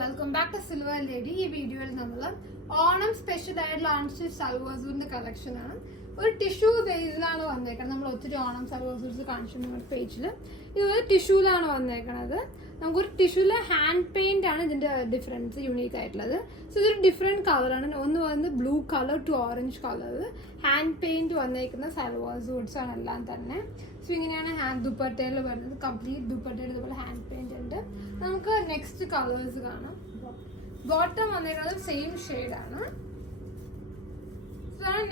Welcome back to silver lady. ഈ വീഡിയോയിൽ നമ്മൾ ഓണം സ്പെഷ്യൽ ആയിട്ടുള്ള അൺസ്റ്റിച്ച് സൽവാസൂറിന്റെ കളക്ഷൻ ആണ്. ഒരു ടിഷ്യൂ ബേസിലാണ് വന്നേക്കുന്നത്. നമ്മൾ ഒത്തിരി ഓണം സൽവാസൂർസ് കാണിച്ചു നമ്മുടെ പേജിൽ. ഇത് ഒരു ടിഷ്യൂലാണ് വന്നേക്കണത്. നമുക്കൊരു ടിഷ്യൂല് ഹാൻഡ് പെയിന്റ് ആണ് ഇതിന്റെ ഡിഫറൻസ് യുണീക്ക് ആയിട്ടുള്ളത്. സോ ഇതൊരു ഡിഫറെന്റ് കളറാണ്. ഒന്ന് വന്ന് blue colour to orange colour hand paint വന്നേക്കുന്ന സൽവാസൂർസ് ആണ് എല്ലാം തന്നെ. സോ ഇങ്ങനെയാണ് ഹാൻഡ് ദുപ്പട്ടയിൽ വരുന്നത്. കംപ്ലീറ്റ് ദുപ്പട്ടയിൽ ഇതുപോലെ ഹാൻഡ് പെയിന്റ് ഉണ്ട്. നമുക്ക് നെക്സ്റ്റ് കളേഴ്സ് കാണാം. ബോട്ടം വന്നേക്കുന്നത് സെയിം ഷെയ്ഡാണ്.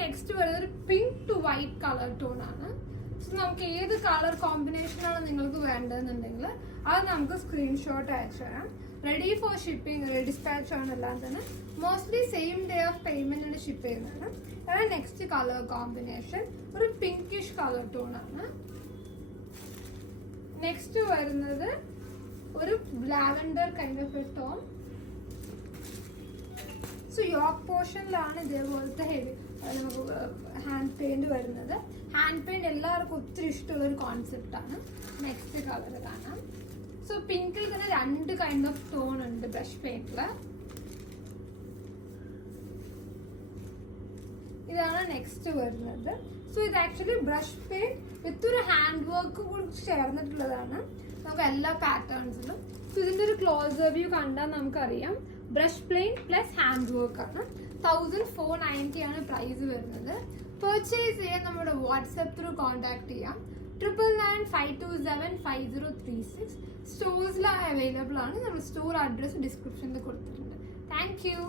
നെക്സ്റ്റ് വരുന്നത് ഒരു pink to white colour tone ആണ്. സോ നമുക്ക് ഏത് കളർ കോമ്പിനേഷൻ ആണ് നിങ്ങൾക്ക് വേണ്ടതെന്നുണ്ടെങ്കിൽ അത് നമുക്ക് സ്ക്രീൻഷോട്ട് അയച്ചു തരാം. റെഡി ഫോർ ഷിപ്പിംഗ്, ഡിസ്പാച്ച് ആണ് എല്ലാം തന്നെ. മോസ്റ്റ്ലി സെയിം ഡേ ഓഫ് പേയ്മെന്റിന് ഷിപ്പ് ചെയ്യുന്നതാണ്. അതാണ് നെക്സ്റ്റ് കളർ കോമ്പിനേഷൻ ഒരു പിങ്കിഷ് കളർ ടോൺ ആണ്. നെക്സ്റ്റ് വരുന്നത് ഒരു lavender kind of a tone. So yoke പോർഷനിലാണ് ഇതേപോലത്തെ നമുക്ക് ഹാൻഡ് പെയിന്റ് വരുന്നത്. ഹാൻഡ് പെയിന്റ് എല്ലാവർക്കും ഒത്തിരി ഇഷ്ടമുള്ള ഒരു കോൺസെപ്റ്റ് ആണ്. നെക്സ്റ്റ് കളർ കാണാം. സോ പിങ്കിൽ തന്നെ രണ്ട് കൈൻഡ് ഓഫ് ടോൺ ഉണ്ട് ബ്രഷ് പെയിന്റില്. ഇതാണ് നെക്സ്റ്റ് വരുന്നത്. സോ ഇത് ആക്ച്വലി ബ്രഷ് പെയിന്റ് വിത്ത് ഒരു ഹാൻഡ് വർക്ക് കൂടി ചേർന്നിട്ടുള്ളതാണ് നമുക്ക് എല്ലാ പാറ്റേൺസിലും. സോ ഇതിന്റെ ഒരു ക്ലോസർ വ്യൂ കണ്ടാൽ നമുക്കറിയാം brush plain plus hand work ആണ്. 1490 ആണ് പ്രൈസ് വരുന്നത്. പർച്ചേസ് ചെയ്യാൻ നമ്മുടെ വാട്സ്ആപ്പ് ത്രൂ കോൺടാക്ട് ചെയ്യാം. 9995275036 സ്റ്റോഴ്സിൽ അവൈലബിൾ ആണ്. നമ്മുടെ സ്റ്റോർ അഡ്രസ് ഡിസ്ക്രിപ്ഷനിൽ കൊടുത്തിട്ടുണ്ട്. Thank you.